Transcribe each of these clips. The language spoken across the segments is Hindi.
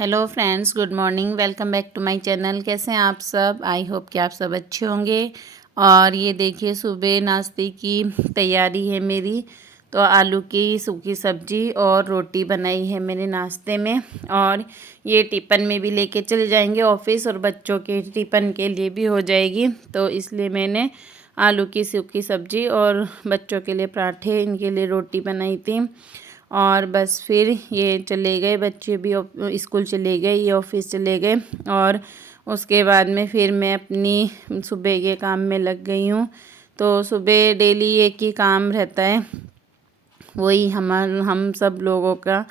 Hello friends, good morning. Welcome back to my channel. कैसे हैं आप सब? आई होप कि आप सब अच्छे होंगे। और ये देखिए, सुबह नाश्ते की तैयारी है मेरी। तो आलू की सूखी सब्जी और रोटी बनाई है मैंने नाश्ते में। और ये टिफ़िन में भी लेके चले जाएंगे ऑफिस, और बच्चों के टिफ़िन के लिए भी हो जाएगी। तो इसलिए मैंने आलू की सूखी सब्जी और बच्चों के लिए पराठे, इनके लिए रोटी बनाई थी। और बस फिर ये चले गए बच्चे भी, स्कूल चले गए, ये ऑफिस चले गए। और उसके बाद में फिर मैं अपनी सुबह के काम में लग गई हूँ। तो सुबह डेली एक ही काम रहता है, वही हम सब लोगों का,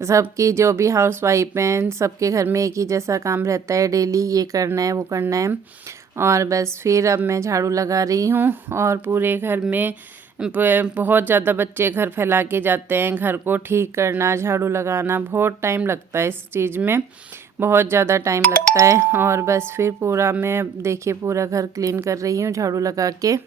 सबकी जो भी हाउस वाइफ हैं, सबके घर में एक ही जैसा काम रहता है। डेली ये करना है, वो करना है। और बस फिर अब मैं झाड़ू लगा रही हूँ। और पूरे घर में बहुत ज़्यादा बच्चे घर फैला के जाते हैं। घर को ठीक करना, झाड़ू लगाना, बहुत टाइम लगता है इस चीज़ में, बहुत ज़्यादा टाइम लगता है। और बस फिर पूरा मैं देखिए पूरा घर क्लीन कर रही हूँ झाड़ू लगा के।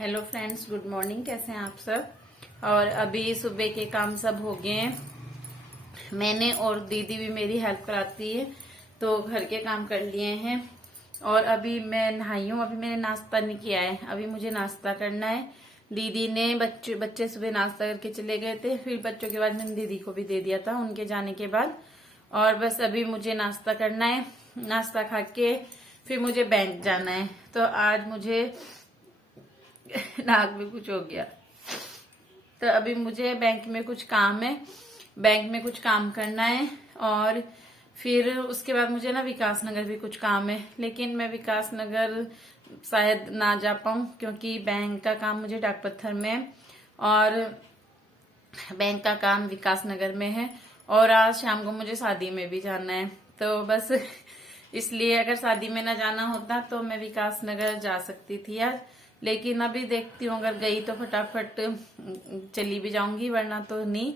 Hello friends, good morning. कैसे हैं आप सब? और अभी सुबह के काम सब हो गए हैं। मैंने और दीदी भी मेरी हेल्प कराती है, तो घर के काम कर लिए हैं। और अभी मैं नहाई हूँ। अभी मैंने नाश्ता नहीं किया है, अभी मुझे नाश्ता करना है। दीदी ने बच्चे सुबह नाश्ता करके चले गए थे, फिर बच्चों के बाद मैंने दीदी को भी दे दिया था उनके जाने के बाद। और बस अभी मुझे नाश्ता करना है। नाश्ता खा के फिर मुझे बैंक जाना है। तो आज मुझे नाक में कुछ हो गया, तो अभी मुझे बैंक में कुछ काम है, बैंक में कुछ काम करना है। और फिर उसके बाद मुझे ना विकास नगर भी कुछ काम है, लेकिन मैं विकास नगर शायद ना जा पाऊं, क्योंकि बैंक का काम मुझे डाक पत्थर में है और बैंक का काम विकास नगर में है। और आज शाम को मुझे शादी में भी जाना है। तो बस इसलिए अगर शादी में ना जाना होता तो मैं विकास नगर जा सकती थी आज। लेकिन अभी देखती हूँ, अगर गई तो फटाफट चली भी जाऊंगी, वरना तो नहीं।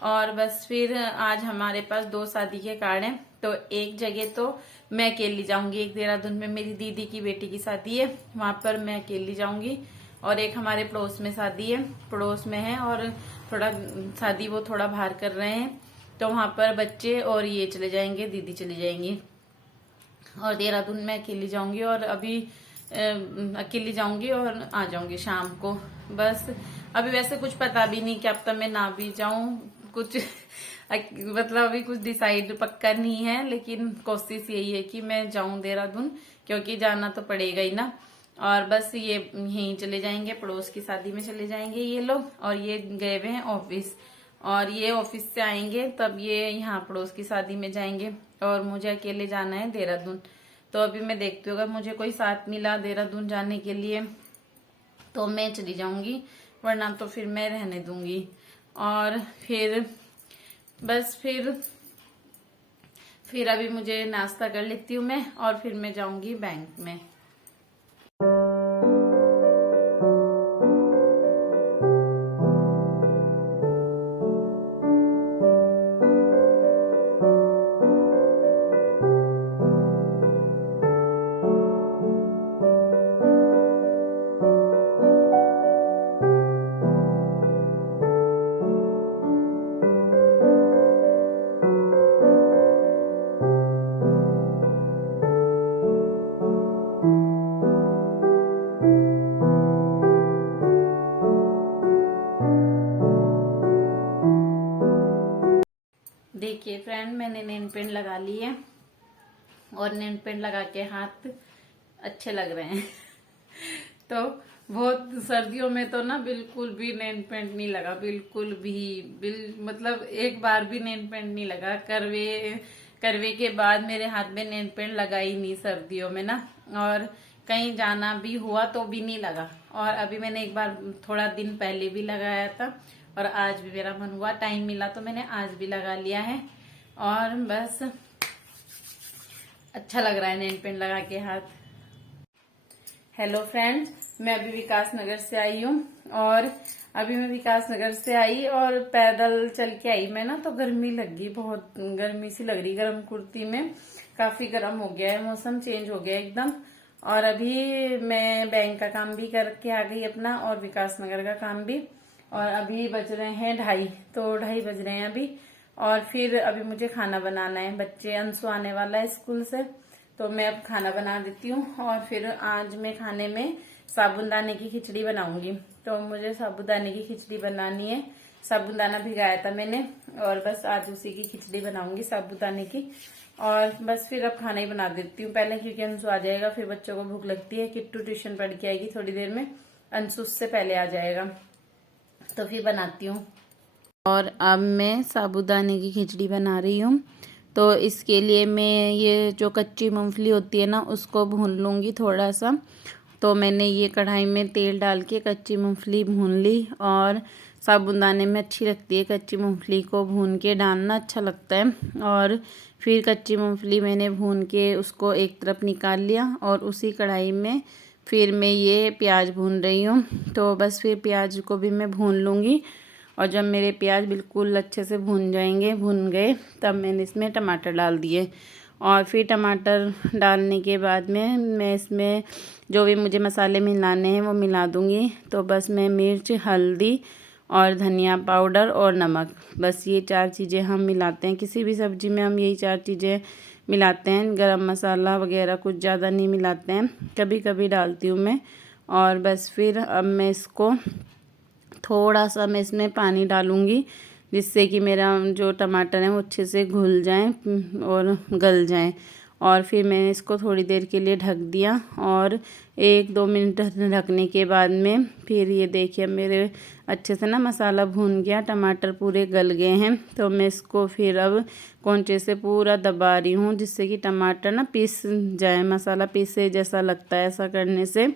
और बस फिर आज हमारे पास 2 शादी के कार्ड हैं। तो एक जगह तो मैं अकेली जाऊंगी, एक देहरादून में मेरी दीदी की बेटी की शादी है, वहां पर मैं अकेली जाऊंगी। और एक हमारे पड़ोस में शादी है, पड़ोस में है, और थोड़ा शादी वो थोड़ा बाहर कर रहे हैं। तो वहां पर बच्चे और ये चले जाएंगे, दीदी चली जाएंगी। और देहरादून में अकेली जाऊंगी, और अभी अकेली जाऊंगी और आ जाऊंगी शाम को। बस अभी वैसे कुछ पता भी नहीं कि अब तक मैं ना भी जाऊं कुछ मतलब अभी कुछ डिसाइड पक्का नहीं है, लेकिन कोशिश यही है कि मैं जाऊं देहरादून, क्योंकि जाना तो पड़ेगा ही ना। और बस ये यहीं चले जाएंगे, पड़ोस की शादी में चले जाएंगे ये लोग। और ये गए हुए हैं ऑफिस, और ये ऑफिस से आएंगे तब ये यहाँ पड़ोस की शादी में जाएंगे। और मुझे अकेले जाना है देहरादून। तो अभी मैं देखती हूँ, अगर मुझे कोई साथ मिला देहरादून जाने के लिए तो मैं चली जाऊंगी, वरना तो फिर मैं रहने दूंगी। और फिर बस फिर अभी मुझे नाश्ता कर लेती हूँ मैं, और फिर मैं जाऊंगी बैंक में। मैंने नेल पेंट लगा ली है और नेल पेंट लगा के हाथ अच्छे लग रहे हैं। तो बहुत सर्दियों में तो ना बिल्कुल भी नेल पेंट नहीं लगा, बिल्कुल भी मतलब एक बार भी नेल पेंट नहीं लगा। करवे के बाद मेरे हाथ में नेल पेंट लगा ही नहीं सर्दियों में ना, और कहीं जाना भी हुआ तो भी नहीं लगा। और अभी मैंने एक बार थोड़ा दिन पहले भी लगाया था और आज भी मेरा मन हुआ, टाइम मिला तो मैंने आज भी लगा लिया है। और बस अच्छा लग रहा है नेल पेंट लगा के हाथ। हेलो फ्रेंड्स, मैं अभी विकास नगर से आई हूँ और अभी मैं विकास नगर से आई और पैदल चल के आई मैं ना, तो गर्मी लग गई, बहुत गर्मी सी लग रही गर्म कुर्ती में। काफी गर्म हो गया है, मौसम चेंज हो गया एकदम। और अभी मैं बैंक का काम भी करके आ गई अपना और विकास नगर का काम भी। और अभी बज रहे हैं 2:30, तो 2:30 बज रहे हैं अभी। और फिर अभी मुझे खाना बनाना है, बच्चे अंशु आने वाला है स्कूल से, तो मैं अब खाना बना देती हूँ। और फिर आज मैं खाने में साबूदाने की खिचड़ी बनाऊंगी, तो मुझे साबूदाने की खिचड़ी बनानी है। साबूदाना भिगाया था मैंने और बस आज उसी की खिचड़ी बनाऊंगी साबूदाने की। और बस फिर अब खाना ही बना देती हूँ पहले, क्योंकि अंशु आ जाएगा, फिर बच्चों को भूख लगती है। किट्टू ट्यूशन पढ़ के आएगी थोड़ी देर में, अंशु उससे पहले आ जाएगा, तो फिर बनाती हूँ। और अब मैं साबूदाने की खिचड़ी बना रही हूँ, तो इसके लिए मैं ये जो कच्ची मूंगफली होती है ना, उसको भून लूँगी थोड़ा सा। तो मैंने ये कढ़ाई में तेल डाल के कच्ची मूंगफली भून ली, और साबूदाने में अच्छी लगती है कच्ची मूंगफली को भून के डालना, अच्छा लगता है। और फिर कच्ची मूंगफली मैंने भून के उसको एक तरफ निकाल लिया और उसी कढ़ाई में फिर मैं ये प्याज भून रही हूँ। तो बस फिर प्याज को भी मैं भून लूँगी, और जब मेरे प्याज बिल्कुल अच्छे से भून गए, तब मैंने इसमें टमाटर डाल दिए। और फिर टमाटर डालने के बाद में मैं इसमें जो भी मुझे मसाले मिलाने हैं वो मिला दूँगी। तो बस मैं मिर्च, हल्दी और धनिया पाउडर और नमक, बस ये 4 चीज़ें हम मिलाते हैं। किसी भी सब्ज़ी में हम यही 4 चीज़ें मिलाते हैं। गरम मसाला वगैरह कुछ ज़्यादा नहीं मिलाते हैं, कभी कभी डालती हूँ मैं। और बस फिर अब मैं इसको थोड़ा सा मैं इसमें पानी डालूँगी, जिससे कि मेरा जो टमाटर है वो अच्छे से घुल जाएं और गल जाएं। और फिर मैंने इसको थोड़ी देर के लिए ढक दिया, और 1-2 मिनट ढकने के बाद में फिर ये देखिए मेरे अच्छे से ना मसाला भून गया, टमाटर पूरे गल गए हैं। तो मैं इसको फिर अब कोंचे से पूरा दबा रही हूँ, जिससे कि टमाटर ना पीस जाए, मसाला पीसे जैसा लगता है ऐसा करने से।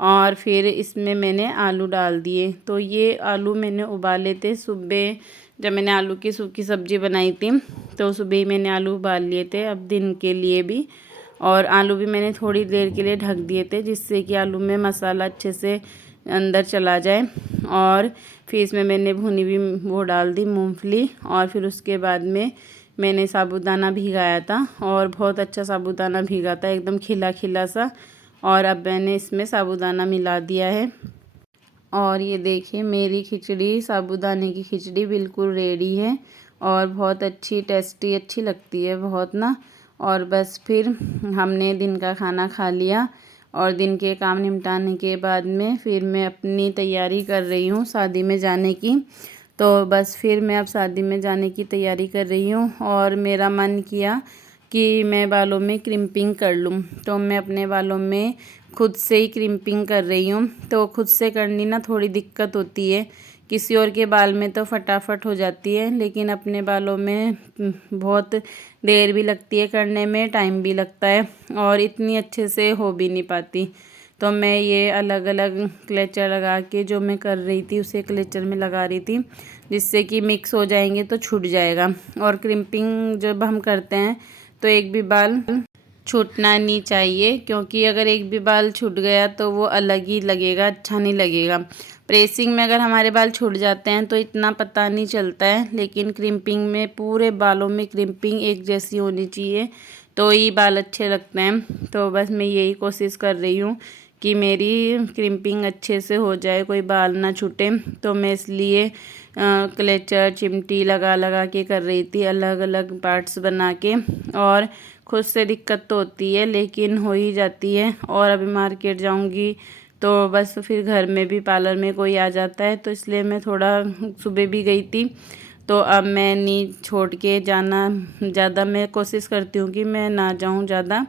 और फिर इसमें मैंने आलू डाल दिए। तो ये आलू मैंने उबाले थे सुबह, जब मैंने आलू की सूखी सब्ज़ी बनाई थी, तो सुबह ही मैंने आलू उबाल लिए थे अब दिन के लिए भी। और आलू भी मैंने थोड़ी देर के लिए ढक दिए थे, जिससे कि आलू में मसाला अच्छे से अंदर चला जाए। और फिर इसमें मैंने भुनी हुई वो डाल दी मूंगफली, और फिर उसके बाद में मैंने साबूदाना भिगाया था, और बहुत अच्छा साबूदाना भीगा था, एकदम खिला खिला सा। और अब मैंने इसमें साबूदाना मिला दिया है। और ये देखिए मेरी खिचड़ी, साबूदाने की खिचड़ी बिल्कुल रेडी है, और बहुत अच्छी टेस्टी अच्छी लगती है बहुत ना। और बस फिर हमने दिन का खाना खा लिया, और दिन के काम निपटाने के बाद में फिर मैं अपनी तैयारी कर रही हूँ शादी में जाने की। तो बस फिर मैं अब शादी में जाने की तैयारी कर रही हूँ, और मेरा मन किया कि मैं बालों में क्रिम्पिंग कर लूँ, तो मैं अपने बालों में खुद से ही क्रिम्पिंग कर रही हूँ। तो खुद से करनी ना थोड़ी दिक्कत होती है, किसी और के बाल में तो फटाफट हो जाती है, लेकिन अपने बालों में बहुत देर भी लगती है करने में, टाइम भी लगता है, और इतनी अच्छे से हो भी नहीं पाती। तो मैं ये अलग अलग क्लेचर लगा के जो मैं कर रही थी उसे क्लेचर में लगा रही थी, जिससे कि मिक्स हो जाएंगे तो छूट जाएगा। और क्रिम्पिंग जब हम करते हैं तो एक भी बाल छूटना नहीं चाहिए, क्योंकि अगर एक भी बाल छूट गया तो वो अलग ही लगेगा, अच्छा नहीं लगेगा। प्रेसिंग में अगर हमारे बाल छूट जाते हैं तो इतना पता नहीं चलता है, लेकिन क्रिम्पिंग में पूरे बालों में क्रिम्पिंग एक जैसी होनी चाहिए, तो ही बाल अच्छे लगते हैं। तो बस मैं यही कोशिश कर रही हूँ कि मेरी क्रिम्पिंग अच्छे से हो जाए, कोई बाल ना छूटे। तो मैं इसलिए क्लेचर चिमटी लगा लगा के कर रही थी, अलग अलग पार्ट्स बना के। और खुद से दिक्कत तो होती है, लेकिन हो ही जाती है। और अभी मार्केट जाऊंगी तो बस फिर घर में भी पार्लर में कोई आ जाता है, तो इसलिए मैं थोड़ा सुबह भी गई थी, तो तो अब मैं नहीं छोड़ के जाना ज़्यादा, मैं कोशिश करती हूँ कि मैं ना जाऊँ ज़्यादा,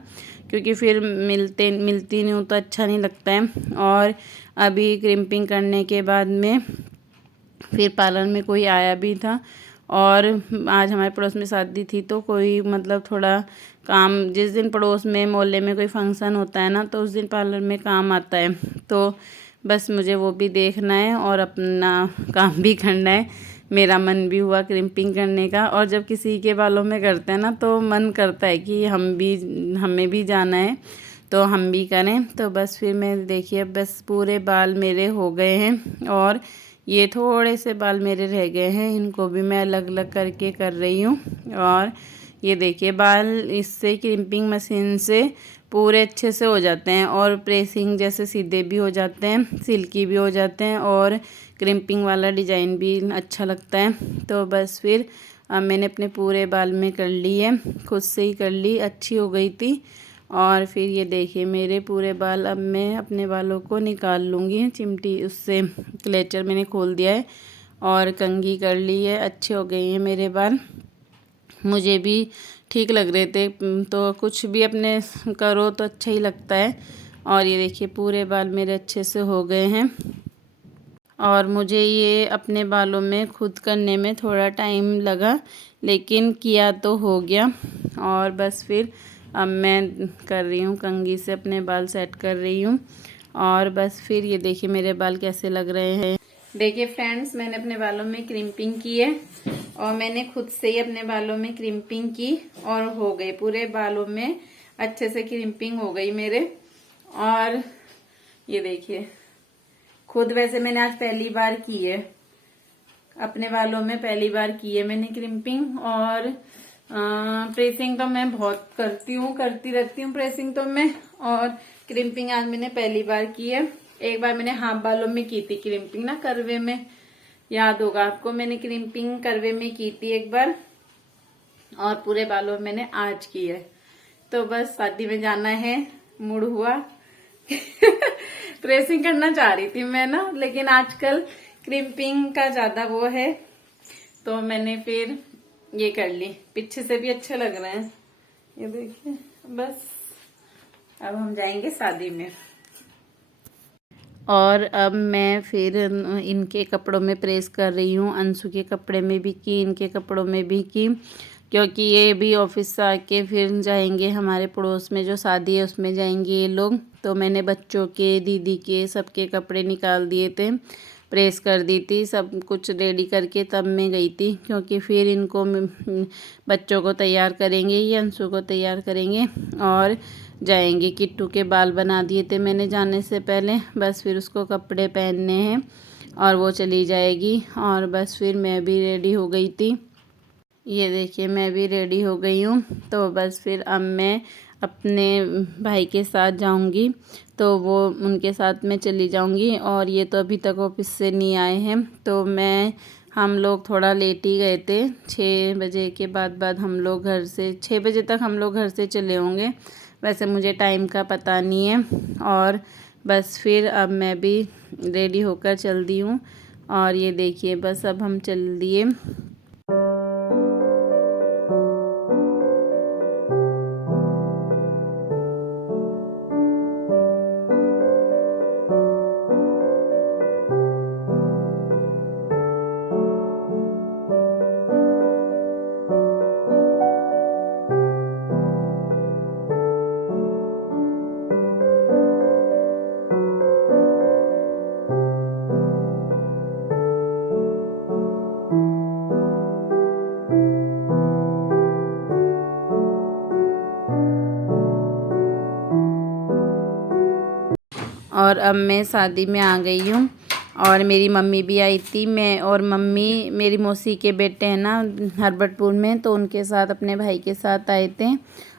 क्योंकि फिर मिलती नहीं हूँ तो अच्छा नहीं लगता है। और अभी क्रिम्पिंग करने के बाद में फिर पार्लर में कोई आया भी था, और आज हमारे पड़ोस में शादी थी, तो कोई मतलब थोड़ा काम, जिस दिन पड़ोस में मोहल्ले में कोई फंक्शन होता है ना, तो उस दिन पार्लर में काम आता है, तो बस मुझे वो भी देखना है और अपना काम भी करना है। मेरा मन भी हुआ क्रिम्पिंग करने का, और जब किसी के बालों में करते हैं ना तो मन करता है कि हमें भी जाना है तो हम भी करें। तो बस फिर मैं देखिए बस पूरे बाल मेरे हो गए हैं, और ये थोड़े से बाल मेरे रह गए हैं, इनको भी मैं अलग अलग करके कर रही हूँ। और ये देखिए बाल इससे क्रिम्पिंग मशीन से पूरे अच्छे से हो जाते हैं, और प्रेसिंग जैसे सीधे भी हो जाते हैं, सिल्की भी हो जाते हैं, और क्रिम्पिंग वाला डिज़ाइन भी अच्छा लगता है। तो बस फिर अब मैंने अपने पूरे बाल में कर ली है, खुद से ही कर ली, अच्छी हो गई थी। और फिर ये देखिए मेरे पूरे बाल, अब मैं अपने बालों को निकाल लूँगी चिमटी, उससे क्लेचर मैंने खोल दिया है और कंघी कर ली है, अच्छे हो गए हैं मेरे बाल। मुझे भी ठीक लग रहे थे, तो कुछ भी अपने करो तो अच्छा ही लगता है। और ये देखिए पूरे बाल मेरे अच्छे से हो गए हैं, और मुझे ये अपने बालों में खुद करने में थोड़ा टाइम लगा, लेकिन किया तो हो गया। और बस फिर अब मैं कर रही हूँ कंघी से अपने बाल सेट कर रही हूँ। और बस फिर ये देखिए मेरे बाल कैसे लग रहे हैं। देखिए फ्रेंड्स, मैंने अपने बालों में क्रिम्पिंग की है, और मैंने खुद से ही अपने बालों में क्रिम्पिंग की, और हो गए पूरे बालों में अच्छे से क्रिम्पिंग हो गई मेरे। और ये देखिए खुद, वैसे मैंने आज पहली बार की है अपने बालों में, पहली बार की है मैंने क्रिम्पिंग। और प्रेसिंग तो मैं बहुत करती रहती हूँ प्रेसिंग तो मैं, और क्रिम्पिंग आज मैंने पहली बार की है। एक बार मैंने हाफ बालों में की थी क्रिम्पिंग ना, करवे में, याद होगा आपको, मैंने क्रिम्पिंग करवे में की थी एक बार, और पूरे बालों में मैंने आज की है। तो बस शादी में जाना है, मूड हुआ प्रेसिंग करना चाह रही थी मैं ना, लेकिन आजकल क्रिम्पिंग का ज्यादा वो है, तो मैंने फिर ये कर ली। पीछे से भी अच्छे लग रहे हैं, ये देखिए। बस अब हम जाएंगे शादी में, और अब मैं फिर इनके कपड़ों में प्रेस कर रही हूँ। अंशु के कपड़े में भी की, इनके कपड़ों में भी की, क्योंकि ये भी ऑफिस से आके फिर जाएंगे, हमारे पड़ोस में जो शादी है उसमें जाएंगे ये लोग। तो मैंने बच्चों के, दीदी के, सबके कपड़े निकाल दिए थे, प्रेस कर दी थी, सब कुछ रेडी करके तब मैं गई थी, क्योंकि फिर इनको बच्चों को तैयार करेंगे, ये अंशु को तैयार करेंगे और जाएंगे। किट्टू के बाल बना दिए थे मैंने जाने से पहले, बस फिर उसको कपड़े पहनने हैं और वो चली जाएगी। और बस फिर मैं भी रेडी हो गई थी, ये देखिए मैं भी रेडी हो गई हूँ। तो बस फिर अब मैं अपने भाई के साथ जाऊंगी, तो वो उनके साथ में चली जाऊंगी। और ये तो अभी तक ऑफिस से नहीं आए हैं, तो हम लोग थोड़ा लेट ही गए थे, 6 बजे के बाद हम लोग घर से, 6 बजे तक हम लोग घर से चले होंगे, वैसे मुझे टाइम का पता नहीं है। और बस फिर अब मैं भी रेडी होकर चल दी हूँ, और ये देखिए बस अब हम चल दिए। और अब मैं शादी में आ गई हूँ, और मेरी मम्मी भी आई थी। मैं और मम्मी, मेरी मौसी के बेटे हैं ना हरबटपुर में, तो उनके साथ अपने भाई के साथ आए थे।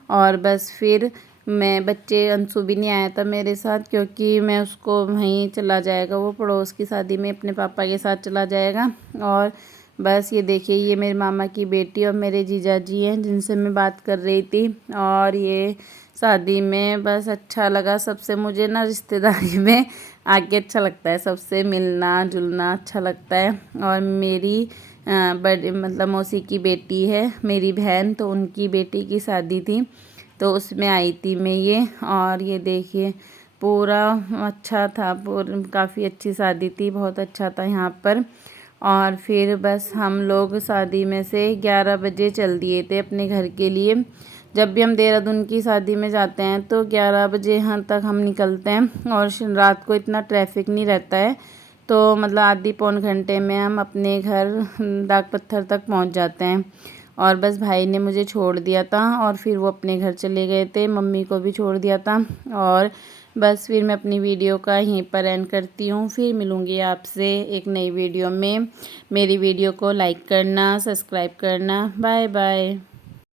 और बस फिर बच्चे, अंशु भी नहीं आया था मेरे साथ, क्योंकि मैं उसको वहीं चला जाएगा, वो पड़ोस की शादी में अपने पापा के साथ चला जाएगा। और बस ये देखिए ये मेरे मामा की बेटी और मेरे जीजा जी हैं, जिनसे मैं बात कर रही थी। और ये शादी में बस अच्छा लगा सबसे, मुझे ना रिश्तेदारी में आके अच्छा लगता है, सबसे मिलना जुलना अच्छा लगता है। और मेरी बड़े मतलब मौसी की बेटी है मेरी बहन, तो उनकी बेटी की शादी थी, तो उसमें आई थी मैं ये। और ये देखिए पूरा अच्छा था, काफ़ी अच्छी शादी थी, बहुत अच्छा था यहाँ पर। और फिर बस हम लोग शादी में से 11 बजे चल दिए थे अपने घर के लिए। जब भी हम देहरादून की शादी में जाते हैं तो 11 बजे यहाँ तक हम निकलते हैं, और रात को इतना ट्रैफिक नहीं रहता है, तो मतलब आधी पौन घंटे में हम अपने घर दाग पत्थर तक पहुँच जाते हैं। और बस भाई ने मुझे छोड़ दिया था और फिर वो अपने घर चले गए थे, मम्मी को भी छोड़ दिया था। और बस फिर मैं अपनी वीडियो का यहीं पर एंड करती हूँ, फिर मिलूँगी आपसे एक नई वीडियो में। मेरी वीडियो को लाइक करना, सब्सक्राइब करना। Bye bye.